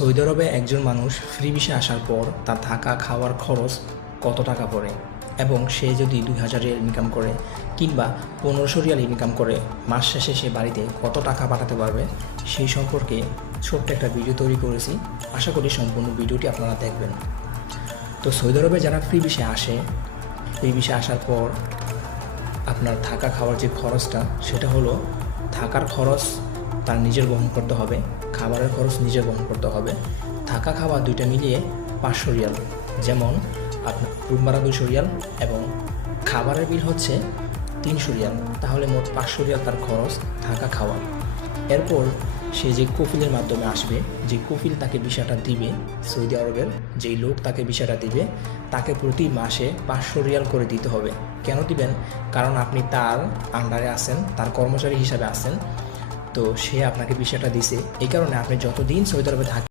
Saudi আরবে একজন মানুষ ফ্রি ভিসায় আসার পর তার থাকা খাওয়ার খরচ কত টাকা পড়ে এবং সে যদি 2000 রিয়াল ইনকাম করে কিংবা 1500 রিয়াল ইনকাম করে মাস শেষে সে বাড়িতে কত টাকা পাঠাতে পারবে সেই সম্পর্কে ছোট্ট একটা ভিডিও তৈরি করেছি। আশা করি সম্পূর্ণ ভিডিওটি আপনারা দেখবেন। তো সৌদি আরবে যারা ফ্রি ভিসায় আসে, ফ্রি ভিসায় আসার পর আপনার থাকা খাওয়ার যে খরচটা সেটা হলো থাকার খরচ তার নিজের বহন করতে হবে, খাবারের খরচ নিজের বহন করতে হবে। থাকা খাওয়া দুইটা মিলিয়ে 500 রিয়াল, যেমন আপনার রুম ভাড়া 200 রিয়াল এবং খাবারের বিল হচ্ছে 300 রিয়াল, তাহলে মোট 500 রিয়াল তার খরচ থাকা খাওয়া। এরপর সে যে কফিলের মাধ্যমে আসবে, যে কফিল তাকে ভিসাটা দিবে, সৌদি আরবের যেই লোক তাকে ভিসাটা দিবে তাকে প্রতি মাসে 500 রিয়াল করে দিতে হবে। কেন দিবেন? কারণ আপনি তার আন্ডারে আছেন, তার কর্মচারী হিসাবে আছেন, তো সে আপনাকে ভিসাটা দিছে। এই কারণে আপনি যতদিন সৌদি আরবে থাকেন